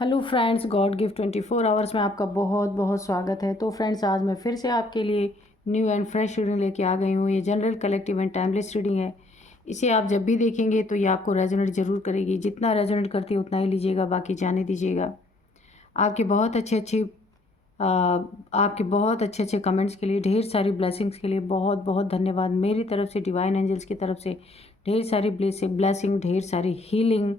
Hello friends, God gift 24 hours में आपका बहुत बहुत स्वागत है। तो फ्रेंड्स, आज मैं फिर से आपके लिए न्यू एंड फ्रेश रीडिंग लेके आ गई हूँ। ये general, collective and timeless reading है। इसे आप जब भी देखेंगे तो ये आपको रेजोनेट ज़रूर करेगी। जितना रेजोनेट करती है उतना ही लीजिएगा, बाकी जाने दीजिएगा। आपके बहुत अच्छे अच्छे आपके बहुत अच्छे अच्छे कमेंट्स के लिए, ढेर सारी ब्लेसिंग्स के लिए बहुत बहुत धन्यवाद। मेरी तरफ से, डिवाइन एंजल्स की तरफ से ढेर सारी ब्लेसिंग, ढेर सारी हीलिंग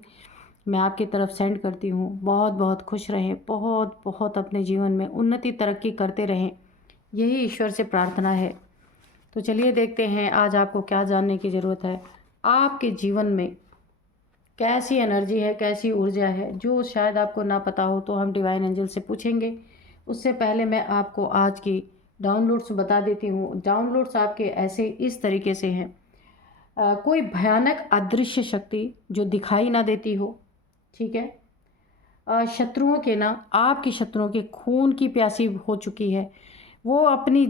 मैं आपकी तरफ सेंड करती हूँ। बहुत बहुत खुश रहें, बहुत बहुत अपने जीवन में उन्नति तरक्की करते रहें, यही ईश्वर से प्रार्थना है। तो चलिए देखते हैं आज आपको क्या जानने की ज़रूरत है। आपके जीवन में कैसी एनर्जी है, कैसी ऊर्जा है, जो शायद आपको ना पता हो तो हम डिवाइन एंजल से पूछेंगे। उससे पहले मैं आपको आज की डाउनलोड्स बता देती हूँ। डाउनलोड्स आपके ऐसे इस तरीके से हैं। कोई भयानक अदृश्य शक्ति जो दिखाई ना देती हो, ठीक है। शत्रुओं के ना, आपकी शत्रुओं के खून की प्यासी हो चुकी है। वो अपने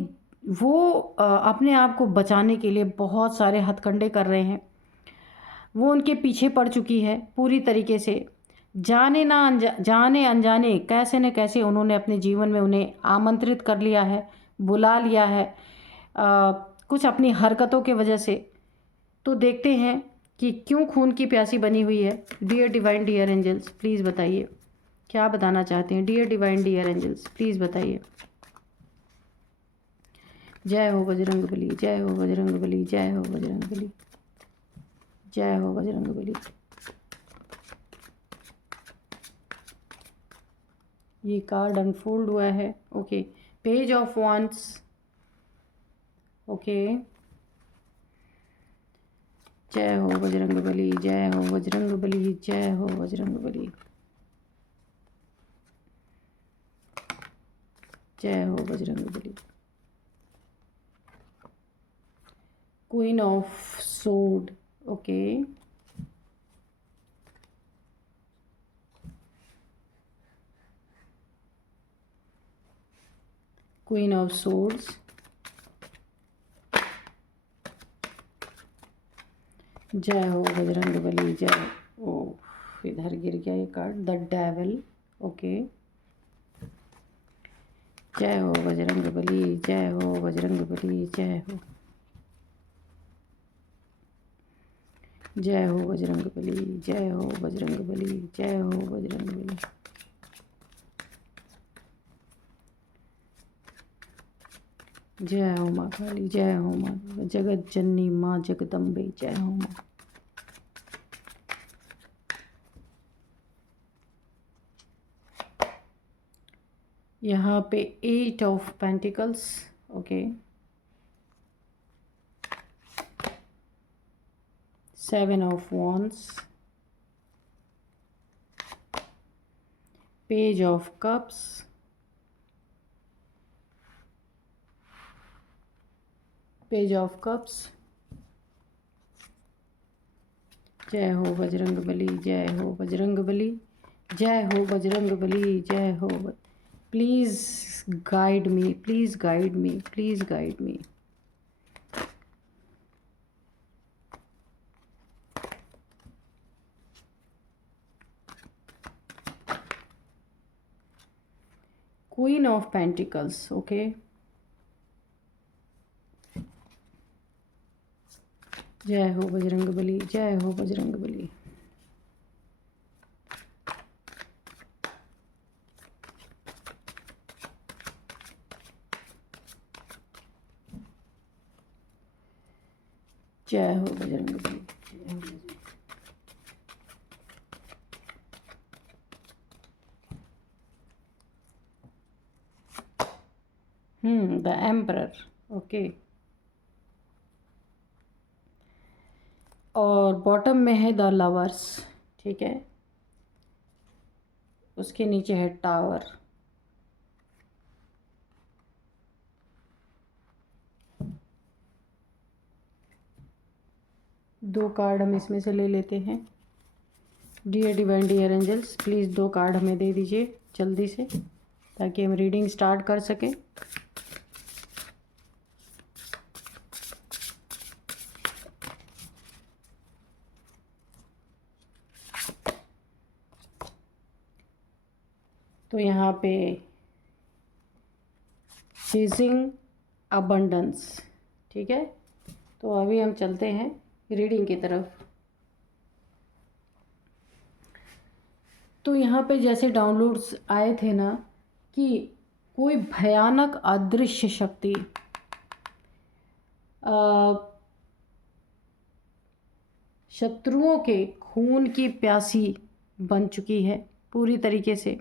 आप को बचाने के लिए बहुत सारे हथकंडे कर रहे हैं। वो उनके पीछे पड़ चुकी है पूरी तरीके से। जाने अनजाने कैसे न कैसे उन्होंने अपने जीवन में उन्हें आमंत्रित कर लिया है, बुला लिया है, कुछ अपनी हरकतों के वजह से। तो देखते हैं कि क्यों खून की प्यासी बनी हुई है। Dear divine, dear angels, please बताइए क्या बताना चाहते हैं। Dear divine, dear angels, please बताइए। जय हो बजरंग बली, जय हो बजरंग बली, जय हो बजरंग बली, जय हो बजरंग बली। ये कार्ड अनफोल्ड हुआ है। Okay, page of wands. Okay, जय हो बजरंग बली, जय हो बजरंग बली, जय हो बजरंग बली, जय हो Bajrang Bali. Queen of sword. Okay, queen of swords, जय हो बजरंग बली, जय। ओ, इधर गिर गया ये कार्ड, द डेविल। ओके, जय हो बजरंग बली, जय हो बजरंग बली, जय हो, जय हो बजरंग बली, जय हो बजरंग बली, जय हो बजरंग बली, जय हो माँ काली, जय हो माँ जगत जननी, माँ जगदम्बे, जय हो माँ। यहाँ पे 8 of pentacles. Okay, 7 of wands, page of cups, page of cups. जय हो बजरंग बली, जय हो बजरंग बली, जय हो बजरंग बली, जय हो। Please guide me, please guide me, please guide me. Queen of pentacles. Okay, जय हो बजरंग बली, जय हो बजरंग बली, जय हो बजरंग बली, जय हो बजरंग। The emperor. ओके, और बॉटम में है द लवर्स, ठीक है। उसके नीचे है टावर। दो कार्ड हम इसमें से ले लेते हैं। Dear divine, dear angels, please 2 card हमें दे दीजिए जल्दी से, ताकि हम रीडिंग स्टार्ट कर सकें। तो यहाँ पे चेजिंग अबंडेंस, ठीक है। तो अभी हम चलते हैं रीडिंग की तरफ। तो यहाँ पे जैसे डाउनलोड्स आए थे ना कि कोई भयानक अदृश्य शक्ति शत्रुओं के खून की प्यासी बन चुकी है, पूरी तरीके से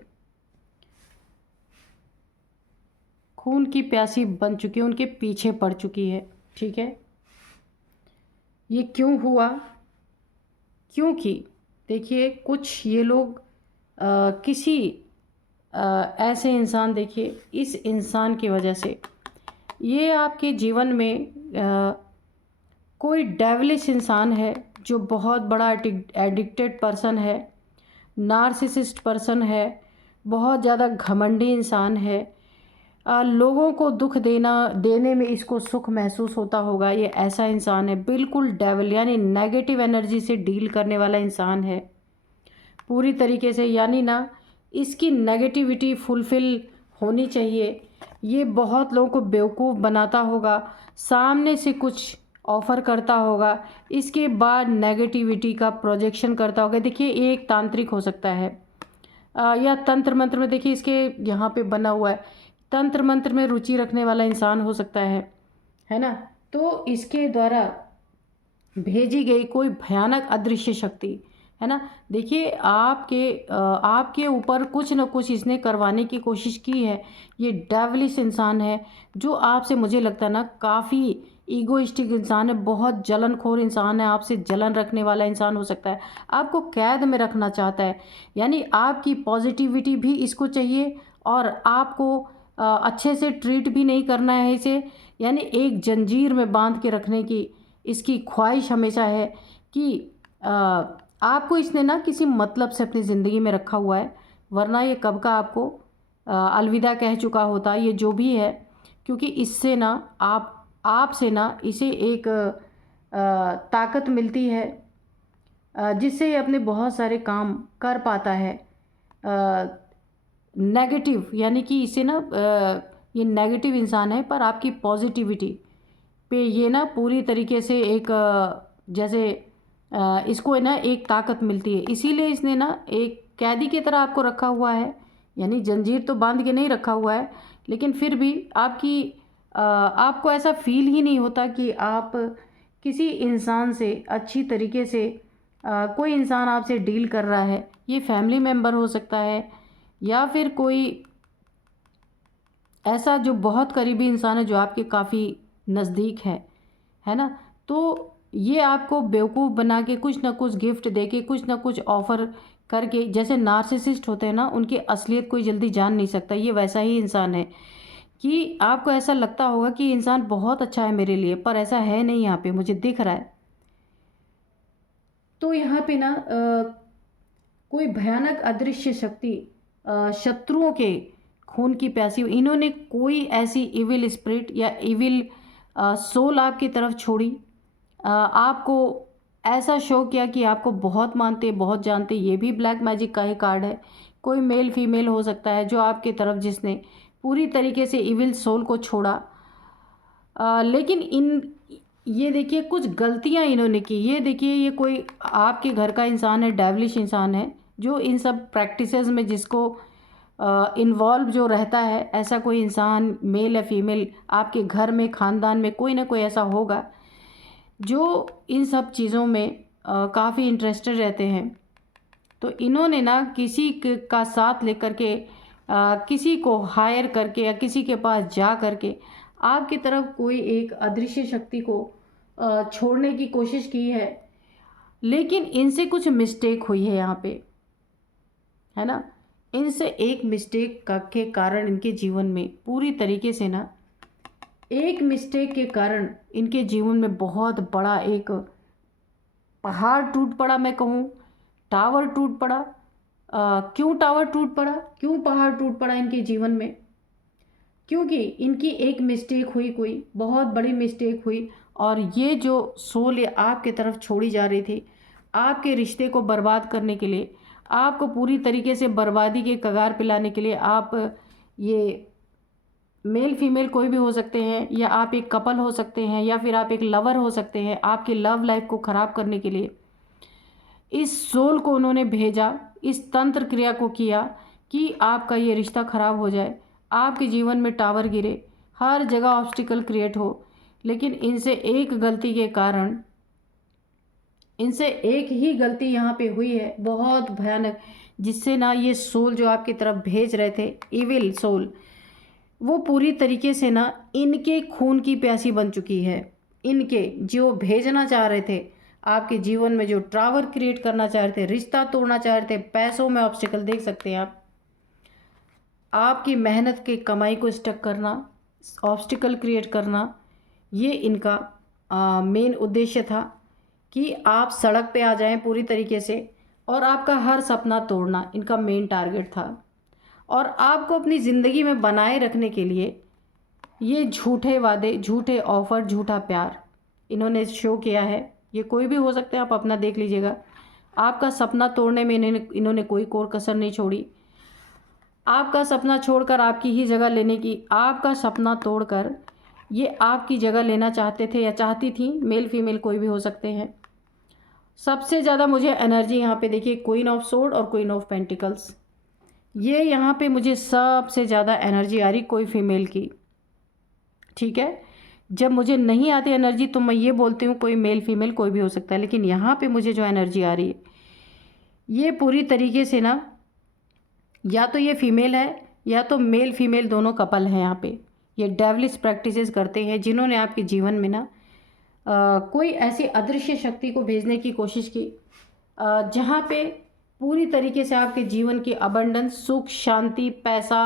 खून की प्यासी बन चुकी है, उनके पीछे पड़ चुकी है, ठीक है। ये क्यों हुआ? क्योंकि देखिए कुछ ये लोग किसी ऐसे इंसान, देखिए इस इंसान की वजह से ये आपके जीवन में कोई डेविलिश इंसान है जो बहुत बड़ा एडिक्टेड पर्सन है, नार्सिसिस्ट पर्सन है, बहुत ज़्यादा घमंडी इंसान है। लोगों को दुख देने में इसको सुख महसूस होता होगा। ये ऐसा इंसान है, बिल्कुल डेविल यानी नेगेटिव एनर्जी से डील करने वाला इंसान है पूरी तरीके से, यानी ना इसकी नेगेटिविटी फुलफ़िल होनी चाहिए। ये बहुत लोगों को बेवकूफ़ बनाता होगा, सामने से कुछ ऑफ़र करता होगा, इसके बाद नेगेटिविटी का प्रोजेक्शन करता होगा। देखिए ये एक तांत्रिक हो सकता है या तंत्र मंत्र में, देखिए इसके यहाँ पे बना हुआ है, तंत्र मंत्र में रुचि रखने वाला इंसान हो सकता है ना। तो इसके द्वारा भेजी गई कोई भयानक अदृश्य शक्ति है ना। देखिए आपके ऊपर कुछ न कुछ इसने करवाने की कोशिश की है। ये डेविलिश इंसान है जो आपसे, मुझे लगता है ना, काफ़ी ईगोइस्टिक इंसान है, बहुत जलनखोर इंसान है, आपसे जलन रखने वाला इंसान हो सकता है, आपको कैद में रखना चाहता है। यानी आपकी पॉजिटिविटी भी इसको चाहिए और आपको अच्छे से ट्रीट भी नहीं करना है इसे, यानी एक जंजीर में बांध के रखने की इसकी ख्वाहिश हमेशा है कि आपको इसने ना किसी मतलब से अपनी ज़िंदगी में रखा हुआ है, वरना ये कब का आपको अलविदा कह चुका होता, ये जो भी है। क्योंकि इससे ना आपसे ना इसे एक ताकत मिलती है जिससे ये अपने बहुत सारे काम कर पाता है। नेगेटिव यानी कि इसे ना ये नेगेटिव इंसान है, पर आपकी पॉजिटिविटी पे ये ना पूरी तरीके से एक जैसे इसको ना एक ताकत मिलती है, इसीलिए इसने ना एक कैदी की तरह आपको रखा हुआ है। यानी जंजीर तो बांध के नहीं रखा हुआ है, लेकिन फिर भी आपको ऐसा फील ही नहीं होता कि आप किसी इंसान से अच्छी तरीके से कोई इंसान आपसे डील कर रहा है। ये फैमिली मेम्बर हो सकता है या फिर कोई ऐसा जो बहुत करीबी इंसान है जो आपके काफ़ी नज़दीक है ना। तो ये आपको बेवकूफ़ बना के कुछ ना कुछ गिफ्ट दे के, कुछ ना कुछ ऑफ़र करके, जैसे नार्सिसिस्ट होते हैं ना, उनकी असलियत कोई जल्दी जान नहीं सकता, ये वैसा ही इंसान है कि आपको ऐसा लगता होगा कि इंसान बहुत अच्छा है मेरे लिए, पर ऐसा है नहीं, यहाँ पे मुझे दिख रहा है। तो यहाँ पे ना कोई भयानक अदृश्य शक्ति शत्रुओं के खून की प्यासी, इन्होंने कोई ऐसी इविल स्पिरिट या इविल सोल आपकी तरफ छोड़ी, आपको ऐसा शो किया कि आपको बहुत मानते, बहुत जानते। ये भी ब्लैक मैजिक का ही कार्ड है, कोई मेल फीमेल हो सकता है जो आपकी तरफ जिसने पूरी तरीके से इविल सोल को छोड़ा। लेकिन ये देखिए कुछ गलतियां इन्होंने की। ये देखिए ये कोई आपके घर का इंसान है, डेविलिश इंसान है, जो इन सब प्रैक्टिसेस में जिसको इन्वॉल्व जो रहता है, ऐसा कोई इंसान मेल या फीमेल आपके घर में, ख़ानदान में कोई ना कोई ऐसा होगा जो इन सब चीज़ों में काफ़ी इंटरेस्टेड रहते हैं। तो इन्होंने ना किसी का साथ लेकर के किसी को हायर करके या किसी के पास जा करके आपकी तरफ कोई एक अदृश्य शक्ति को छोड़ने की कोशिश की है, लेकिन इनसे कुछ मिस्टेक हुई है यहाँ पे, है ना। इनसे एक मिस्टेक के कारण इनके जीवन में पूरी तरीके से ना, एक मिस्टेक के कारण इनके जीवन में बहुत बड़ा एक पहाड़ टूट पड़ा, मैं कहूँ टावर टूट पड़ा। क्यों टावर टूट पड़ा, क्यों पहाड़ टूट पड़ा इनके जीवन में? क्योंकि इनकी एक मिस्टेक हुई, कोई बहुत बड़ी मिस्टेक हुई, और ये जो सोल आपके तरफ छोड़ी जा रही थी आपके रिश्ते को बर्बाद करने के लिए, आपको पूरी तरीके से बर्बादी के कगार पे लाने के लिए आप ये मेल फीमेल कोई भी हो सकते हैं, या आप एक कपल हो सकते हैं, या फिर आप एक लवर हो सकते हैं। आपकी लव लाइफ को ख़राब करने के लिए इस सोल को उन्होंने भेजा, इस तंत्र क्रिया को किया कि आपका ये रिश्ता ख़राब हो जाए, आपके जीवन में टावर गिरे, हर जगह ऑब्स्टिकल क्रिएट हो। लेकिन इनसे एक गलती के कारण, इनसे एक ही गलती यहाँ पे हुई है बहुत भयानक, जिससे ना ये सोल जो आपकी तरफ भेज रहे थे, इविल सोल, वो पूरी तरीके से ना इनके खून की प्यासी बन चुकी है। इनके जो भेजना चाह रहे थे आपके जीवन में, जो टावर क्रिएट करना चाह रहे थे, रिश्ता तोड़ना चाह रहे थे, पैसों में ऑब्स्टिकल देख सकते हैं आप, आपकी मेहनत की कमाई को स्टक करना, ऑब्स्टिकल क्रिएट करना, ये इनका मेन उद्देश्य था कि आप सड़क पे आ जाएं पूरी तरीके से, और आपका हर सपना तोड़ना इनका मेन टारगेट था। और आपको अपनी ज़िंदगी में बनाए रखने के लिए ये झूठे वादे, झूठे ऑफ़र, झूठा प्यार इन्होंने शो किया है। ये कोई भी हो सकता है, आप अपना देख लीजिएगा। आपका सपना तोड़ने में इन्होंने कोई कोर कसर नहीं छोड़ी। आपका सपना छोड़कर आपकी ही जगह लेने की, आपका सपना तोड़कर ये आपकी जगह लेना चाहते थे या चाहती थी। मेल फीमेल कोई भी हो सकते हैं। सबसे ज़्यादा मुझे एनर्जी यहाँ पे देखिए, क्वीन ऑफ सोर्ड और क्वीन ऑफ पेंटिकल्स, ये यहाँ पे मुझे सबसे ज़्यादा एनर्जी आ रही कोई फीमेल की। ठीक है, जब मुझे नहीं आती एनर्जी तो मैं ये बोलती हूँ कोई मेल फीमेल कोई भी हो सकता है, लेकिन यहाँ पे मुझे जो एनर्जी आ रही है ये पूरी तरीके से ना, या तो ये फीमेल है या तो मेल फीमेल दोनों कपल हैं। यहाँ पे ये डेविलिश प्रैक्टिसेस करते हैं, जिन्होंने आपके जीवन में ना कोई ऐसी अदृश्य शक्ति को भेजने की कोशिश की जहाँ पे पूरी तरीके से आपके जीवन की अबंडेंस, सुख, शांति, पैसा,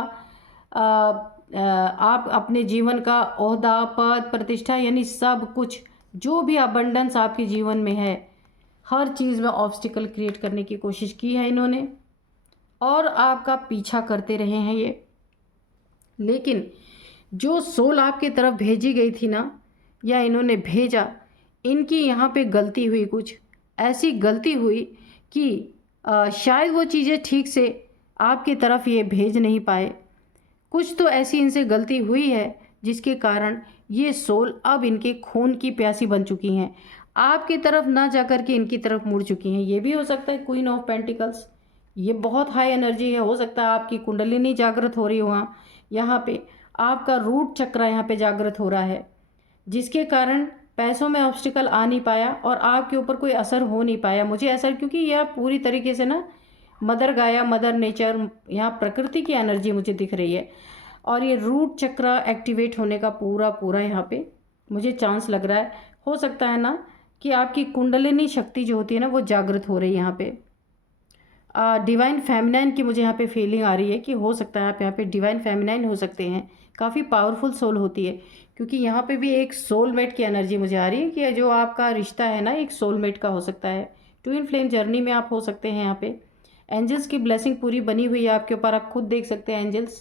आप अपने जीवन का ओहदा, पद, प्रतिष्ठा, यानी सब कुछ जो भी अबंडेंस आपके जीवन में है, हर चीज़ में ऑब्स्टिकल क्रिएट करने की कोशिश की है इन्होंने, और आपका पीछा करते रहे हैं ये। लेकिन जो सोल आपकी तरफ भेजी गई थी ना, या इन्होंने भेजा, इनकी यहाँ पे गलती हुई, कुछ ऐसी गलती हुई कि शायद वो चीज़ें ठीक से आपकी तरफ ये भेज नहीं पाए। कुछ तो ऐसी इनसे गलती हुई है जिसके कारण ये सोल अब इनके खून की प्यासी बन चुकी हैं, आपकी तरफ ना जाकर के इनकी तरफ मुड़ चुकी हैं। ये भी हो सकता है क्वीन ऑफ पेंटिकल्स, ये बहुत हाई एनर्जी है। हो सकता है आपकी कुंडलिनी जागृत हो रही हो, यहाँ पे आपका रूट चक्र यहाँ पे जागृत हो रहा है, जिसके कारण पैसों में ऑब्स्टिकल आ नहीं पाया और आपके ऊपर कोई असर हो नहीं पाया। मुझे ऐसा, क्योंकि यह पूरी तरीके से ना मदर गाया, मदर नेचर, यहाँ प्रकृति की एनर्जी मुझे दिख रही है, और ये रूट चक्र एक्टिवेट होने का पूरा यहाँ पे मुझे चांस लग रहा है। हो सकता है ना कि आपकी कुंडलिनी शक्ति जो होती है ना वो जागृत हो रही है। यहाँ पे डिवाइन फेमिनाइन की मुझे यहाँ पे फीलिंग आ रही है कि हो सकता है आप यहाँ पे डिवाइन फेमिनाइन हो सकते हैं। काफ़ी पावरफुल सोल होती है, क्योंकि यहाँ पे भी एक सोलमेट की एनर्जी मुझे आ रही है कि जो आपका रिश्ता है ना एक सोलमेट का हो सकता है। ट्विन फ्लेम जर्नी में आप हो सकते हैं। यहाँ पे एंजल्स की ब्लेसिंग पूरी बनी हुई है आपके ऊपर, आप खुद देख सकते हैं। एंजल्स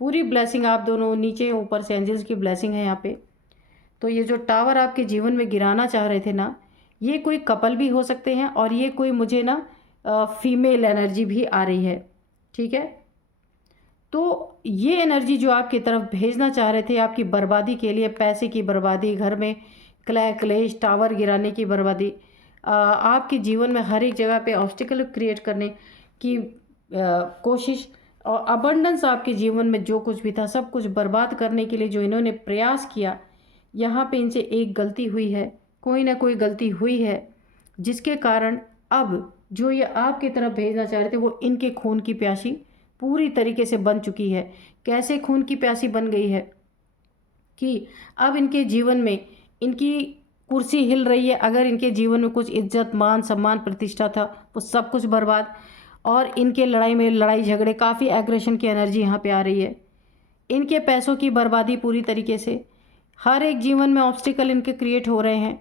पूरी ब्लेसिंग, आप दोनों नीचे ऊपर से एंजल्स की ब्लेसिंग है यहाँ पे। तो ये जो टावर आपके जीवन में गिराना चाह रहे थे ना, ये कोई कपल भी हो सकते हैं, और ये कोई मुझे ना फीमेल एनर्जी भी आ रही है। ठीक है, तो ये एनर्जी जो आपकी तरफ भेजना चाह रहे थे आपकी बर्बादी के लिए, पैसे की बर्बादी, घर में कलह क्लेश, टावर गिराने की बर्बादी, आपके जीवन में हर एक जगह पे ऑब्स्टिकल क्रिएट करने की कोशिश, और अबंडेंस आपके जीवन में जो कुछ भी था सब कुछ बर्बाद करने के लिए जो इन्होंने प्रयास किया, यहाँ पे इनसे एक गलती हुई है, कोई ना कोई गलती हुई है, जिसके कारण अब जो ये आपकी तरफ भेजना चाह रहे थे वो इनके खून की प्यासी पूरी तरीके से बन चुकी है। कैसे खून की प्यासी बन गई है कि अब इनके जीवन में इनकी कुर्सी हिल रही है। अगर इनके जीवन में कुछ इज्जत, मान, सम्मान, प्रतिष्ठा था वो सब कुछ बर्बाद, और इनके लड़ाई में लड़ाई झगड़े, काफ़ी एग्रेशन की एनर्जी यहाँ पे आ रही है। इनके पैसों की बर्बादी पूरी तरीके से, हर एक जीवन में ऑब्स्टिकल इनके क्रिएट हो रहे हैं।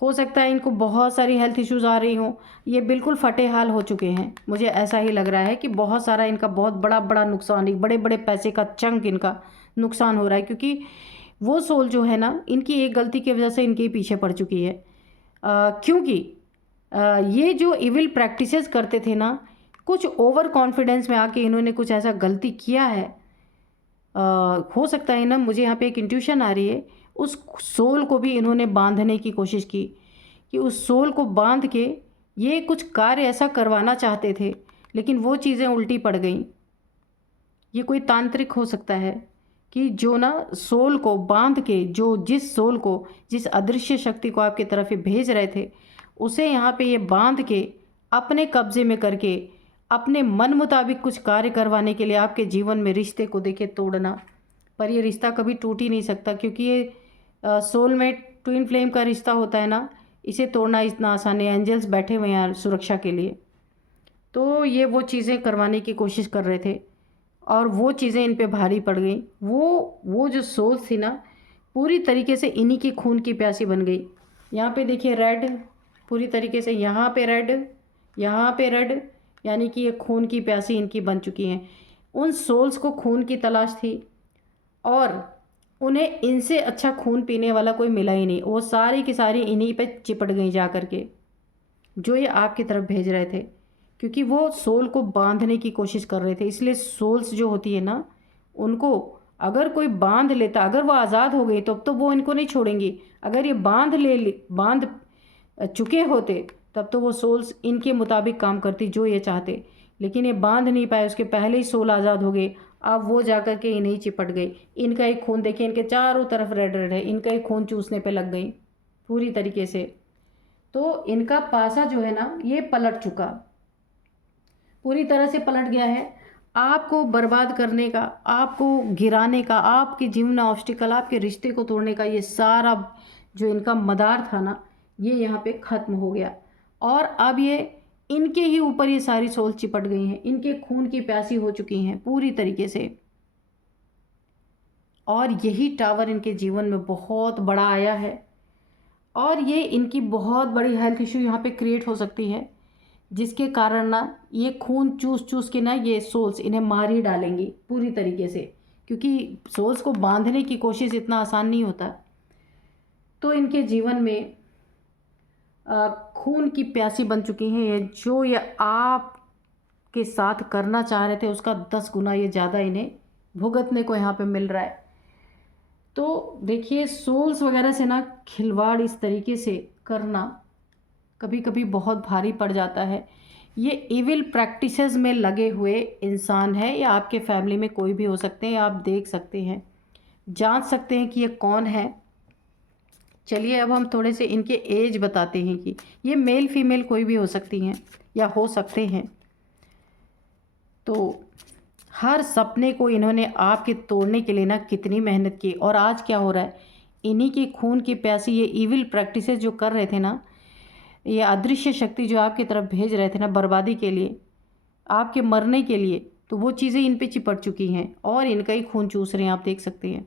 हो सकता है इनको बहुत सारी हेल्थ इश्यूज आ रही हों, ये बिल्कुल फटे हाल हो चुके हैं। मुझे ऐसा ही लग रहा है कि बहुत सारा इनका बहुत बड़ा नुकसान, एक बड़े बड़े पैसे का चंक इनका नुकसान हो रहा है, क्योंकि वो सोल जो है ना इनकी एक गलती की वजह से इनके पीछे पड़ चुकी है। क्योंकि ये जो इविल प्रैक्टिसेस करते थे ना, कुछ ओवर कॉन्फिडेंस में आके इन्होंने कुछ ऐसा गलती किया है। हो सकता है ना, मुझे यहाँ पे एक इंट्यूशन आ रही है, उस सोल को भी इन्होंने बांधने की कोशिश की कि उस सोल को बांध के ये कुछ कार्य ऐसा करवाना चाहते थे, लेकिन वो चीज़ें उल्टी पड़ गईं। ये कोई तांत्रिक हो सकता है कि जो ना सोल को बांध के, जो जिस सोल को, जिस अदृश्य शक्ति को आपकी तरफ ये भेज रहे थे, उसे यहाँ पे ये बांध के अपने कब्जे में करके अपने मन मुताबिक कुछ कार्य करवाने के लिए आपके जीवन में रिश्ते को देखे तोड़ना। पर ये रिश्ता कभी टूट ही नहीं सकता, क्योंकि ये सोलमेट ट्विन फ्लेम का रिश्ता होता है ना, इसे तोड़ना इतना आसान है। एंजल्स बैठे हुए हैं सुरक्षा के लिए, तो ये वो चीज़ें करवाने की कोशिश कर रहे थे और वो चीज़ें इन पे भारी पड़ गई। वो जो सोल थी ना, पूरी तरीके से इन्हीं की खून की प्यासी बन गई। यहाँ पे देखिए रेड, पूरी तरीके से यहाँ पे रेड, यहाँ पे रेड, यानी कि ये खून की प्यासी इनकी बन चुकी हैं। उन सोल्स को खून की तलाश थी और उन्हें इनसे अच्छा खून पीने वाला कोई मिला ही नहीं। वो सारी की सारी इन्हीं पे चिपट गई जा कर के, जो ये आपकी तरफ भेज रहे थे, क्योंकि वो सोल को बांधने की कोशिश कर रहे थे। इसलिए सोल्स जो होती है ना, उनको अगर कोई बांध लेता, अगर वो आज़ाद हो गई तो वो इनको नहीं छोड़ेंगी। अगर ये बांध चुके होते तब तो वो सोल्स इनके मुताबिक काम करती जो ये चाहते, लेकिन ये बांध नहीं पाए, उसके पहले ही सोल आज़ाद हो गए। अब वो जाकर के इन्हीं चिपट गई। इनका ही खून देखिए, इनके चारों तरफ रेड रेड है, इनका ही खून चूसने पे लग गई पूरी तरीके से। तो इनका पासा जो है ना, ये पलट चुका, पूरी तरह से पलट गया है। आपको बर्बाद करने का, आपको गिराने का, आपके जीवन ऑब्स्टिकल, आपके रिश्ते को तोड़ने का ये सारा जो इनका मदार था ना, ये यहाँ पे ख़त्म हो गया। और अब ये इनके ही ऊपर ये सारी सोल चिपट गई हैं, इनके खून की प्यासी हो चुकी हैं पूरी तरीके से। और यही टावर इनके जीवन में बहुत बड़ा आया है और ये इनकी बहुत बड़ी हेल्थ इशू यहाँ पे क्रिएट हो सकती है, जिसके कारण ना ये खून चूस चूस के ना ये सोल्स इन्हें मार ही डालेंगी पूरी तरीके से, क्योंकि सोल्स को बांधने की कोशिश इतना आसान नहीं होता। तो इनके जीवन में खून की प्यासी बन चुकी हैं ये। जो ये आप के साथ करना चाह रहे थे उसका 10 गुना ये ज़्यादा इन्हें भुगतने को यहाँ पे मिल रहा है। तो देखिए, सोल्स वगैरह से ना खिलवाड़ इस तरीके से करना कभी कभी बहुत भारी पड़ जाता है। ये इविल प्रैक्टिसेस में लगे हुए इंसान है, या आपके फैमिली में कोई भी हो सकते हैं। आप देख सकते हैं, जांच सकते हैं कि ये कौन है। चलिए अब हम थोड़े से इनके एज बताते हैं कि ये मेल फीमेल कोई भी हो सकती हैं या हो सकते हैं। तो हर सपने को इन्होंने आपके तोड़ने के लिए ना कितनी मेहनत की, और आज क्या हो रहा है, इन्हीं की खून की प्यासी ये इविल प्रैक्टिसेस जो कर रहे थे ना, ये अदृश्य शक्ति जो आपकी तरफ भेज रहे थे ना बर्बादी के लिए, आपके मरने के लिए, तो वो चीज़ें इन पे चिपट चुकी हैं और इनका ही खून चूस रहे हैं। आप देख सकते हैं,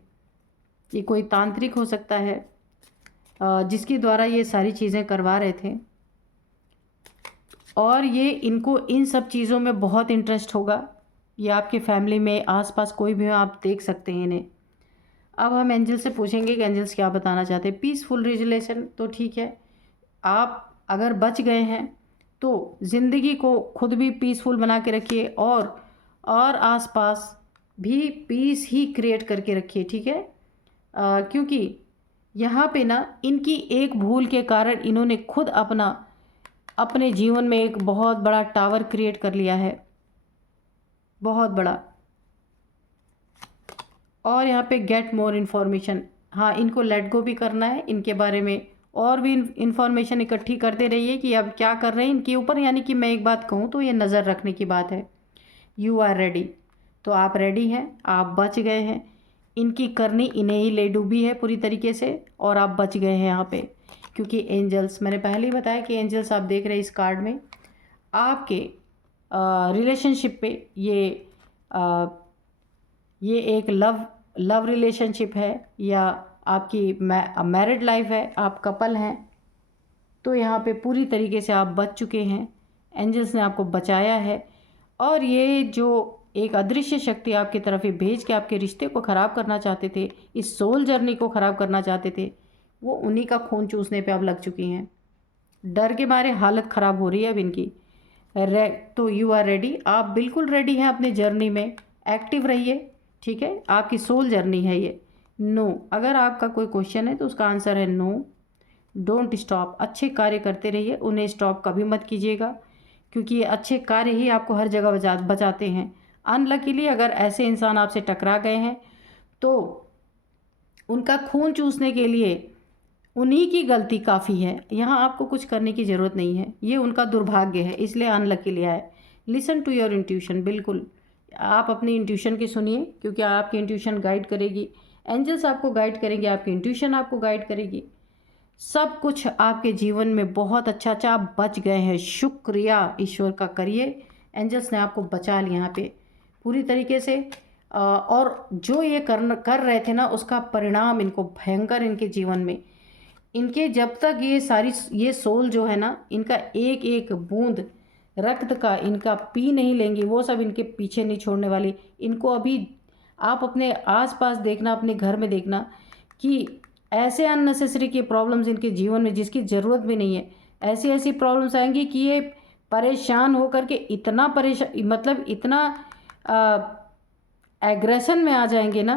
ये कोई तांत्रिक हो सकता है जिसके द्वारा ये सारी चीज़ें करवा रहे थे, और ये इनको इन सब चीज़ों में बहुत इंटरेस्ट होगा। ये आपके फैमिली में आसपास कोई भी हो, आप देख सकते हैं इन्हें। अब हम एंजल से पूछेंगे कि एंजल्स क्या बताना चाहते हैं। पीसफुल रिलेशन तो ठीक है, आप अगर बच गए हैं तो ज़िंदगी को खुद भी पीसफुल बना के रखिए और आसपास भी पीस ही क्रिएट करके रखिए, ठीक है। क्योंकि यहाँ पे ना इनकी एक भूल के कारण इन्होंने खुद अपने जीवन में एक बहुत बड़ा टावर क्रिएट कर लिया है, बहुत बड़ा। और यहाँ पे गेट मोर इन्फॉर्मेशन, हाँ, इनको लेट गो भी करना है, इनके बारे में और भी इन्फॉर्मेशन इकट्ठी करते रहिए कि अब क्या कर रहे हैं इनके ऊपर। यानी कि मैं एक बात कहूँ तो ये नज़र रखने की बात है। यू आर रेडी, तो आप रेडी हैं, आप बच गए हैं। इनकी करनी इन्हें ही ले डूबी है पूरी तरीके से, और आप बच गए हैं यहाँ पे, क्योंकि एंजल्स, मैंने पहले ही बताया कि एंजल्स आप देख रहे हैं इस कार्ड में आपके रिलेशनशिप पे, ये एक लव रिलेशनशिप है या आपकी मैरिड लाइफ है, आप कपल हैं, तो यहाँ पे पूरी तरीके से आप बच चुके हैं। एंजल्स ने आपको बचाया है, और ये जो एक अदृश्य शक्ति आपकी तरफ ही भेज के आपके रिश्ते को ख़राब करना चाहते थे, इस सोल जर्नी को ख़राब करना चाहते थे, वो उन्हीं का खून चूसने पे अब लग चुकी हैं। डर के मारे हालत ख़राब हो रही है अब इनकी। तो यू आर रेडी, आप बिल्कुल रेडी हैं अपने जर्नी में, एक्टिव रहिए, ठीक है, आपकी सोल जर्नी है ये। नो, अगर आपका कोई क्वेश्चन है तो उसका आंसर है नो। डोंट स्टॉप, अच्छे कार्य करते रहिए, उन्हें स्टॉप कभी मत कीजिएगा, क्योंकि ये अच्छे कार्य ही आपको हर जगह बचाते हैं। अनलकीली अगर ऐसे इंसान आपसे टकरा गए हैं तो उनका खून चूसने के लिए उन्हीं की गलती काफ़ी है, यहाँ आपको कुछ करने की ज़रूरत नहीं है, ये उनका दुर्भाग्य है, इसलिए अनलकीली आए। लिसन टू योर इंट्यूशन, बिल्कुल आप अपनी इंट्यूशन की सुनिए, क्योंकि आपकी इंट्यूशन गाइड करेगी, एंजल्स आपको गाइड करेंगे, आपकी इंट्यूशन आपको गाइड करेगी, सब कुछ आपके जीवन में बहुत अच्छा अच्छा। आप बच गए हैं, शुक्रिया ईश्वर का करिए, एंजल्स ने आपको बचा लिया यहाँ पे पूरी तरीके से। और जो ये कर रहे थे ना, उसका परिणाम इनको भयंकर, इनके जीवन में, इनके जब तक ये सोल जो है ना, इनका एक एक बूंद रक्त का इनका पी नहीं लेंगी, वो सब इनके पीछे नहीं छोड़ने वाली। इनको अभी आप अपने आसपास देखना, अपने घर में देखना कि ऐसे अननेसेसरी की प्रॉब्लम्स इनके जीवन में जिसकी ज़रूरत भी नहीं है, ऐसी ऐसी प्रॉब्लम्स आएंगी कि ये परेशान होकर के इतना परेशान, मतलब इतना एग्रेशन में आ जाएंगे ना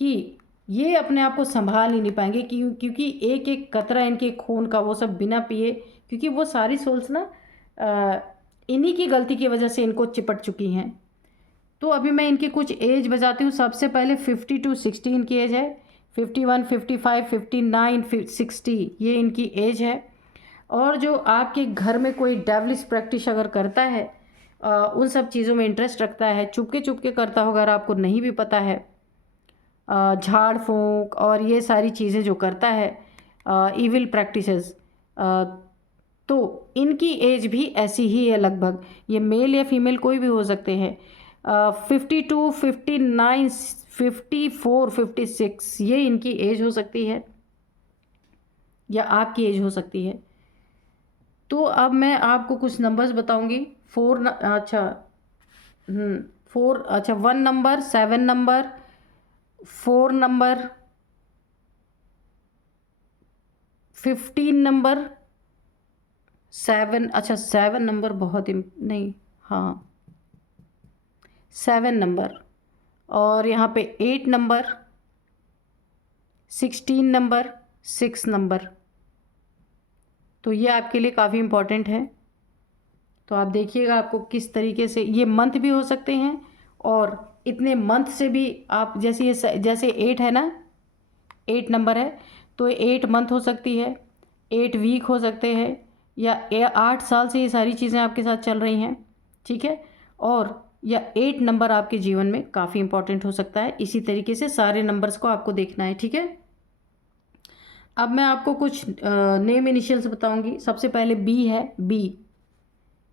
कि ये अपने आप को संभाल ही नहीं पाएंगे, क्योंकि एक एक कतरा इनके खून का वो सब बिना पिए, क्योंकि वो सारी सोल्स ना इन्हीं की गलती की वजह से इनको चिपट चुकी हैं। तो अभी मैं इनकी कुछ एज बताती हूँ। सबसे पहले 50 to 60 इनकी एज है, 51, 55, 59, 60 ये इनकी एज है। और जो आपके घर में कोई डेविलिश प्रैक्टिस अगर करता है, उन सब चीज़ों में इंटरेस्ट रखता है, चुपके चुपके करता होगा, अगर आपको नहीं भी पता है, झाड़ फूंक और ये सारी चीज़ें जो करता है, इविल प्रैक्टिसेस, तो इनकी एज भी ऐसी ही है लगभग। ये मेल या फीमेल कोई भी हो सकते हैं। 52, 59, 54, 56 ये इनकी एज हो सकती है या आपकी एज हो सकती है। तो अब मैं आपको कुछ नंबर्स बताऊंगी। 4 अच्छा 4 अच्छा 1 नंबर, 7 नंबर, 4 नंबर, 15 नंबर, 7 अच्छा 7 नंबर बहुत ही नहीं, हाँ 7 नंबर, और यहाँ पे 8 नंबर, 16 नंबर, 6 नंबर। तो ये आपके लिए काफ़ी इम्पॉर्टेंट है। तो आप देखिएगा आपको किस तरीके से ये मंथ भी हो सकते हैं, और इतने मंथ से भी आप जैसे 8 है ना, 8 नंबर है, तो 8 मंथ हो सकती है, 8 वीक हो सकते हैं, या 8 साल से ये सारी चीज़ें आपके साथ चल रही हैं, ठीक है। और या 8 नंबर आपके जीवन में काफ़ी इंपॉर्टेंट हो सकता है। इसी तरीके से सारे नंबर्स को आपको देखना है, ठीक है। अब मैं आपको कुछ नेम इनिशियल्स बताऊंगी। सबसे पहले बी है, बी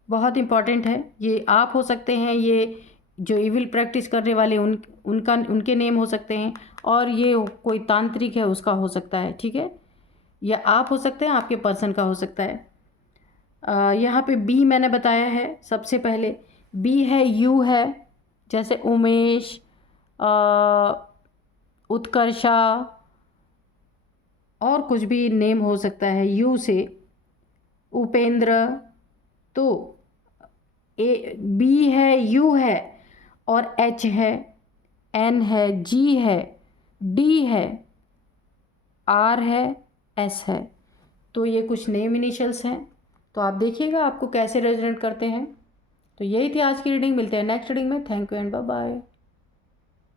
बहुत इंपॉर्टेंट है, ये आप हो सकते हैं, ये जो इविल प्रैक्टिस करने वाले उनके नेम हो सकते हैं, और ये कोई तांत्रिक है उसका हो सकता है, ठीक है, या आप हो सकते हैं, आपके पर्सन का हो सकता है। यहाँ पे बी मैंने बताया है। सबसे पहले बी है, यू है, जैसे उमेश, उत्कर्षा, और कुछ भी नेम हो सकता है यू से, उपेंद्र। तो बी है, यू है, और एच है, एन है, जी है, डी है, आर है, एस है। तो ये कुछ नेम इनिशियल्स हैं। तो आप देखिएगा आपको कैसे रेजोनेट करते हैं। तो यही थी आज की रीडिंग, मिलते हैं नेक्स्ट रीडिंग में। Thank you and bye bye.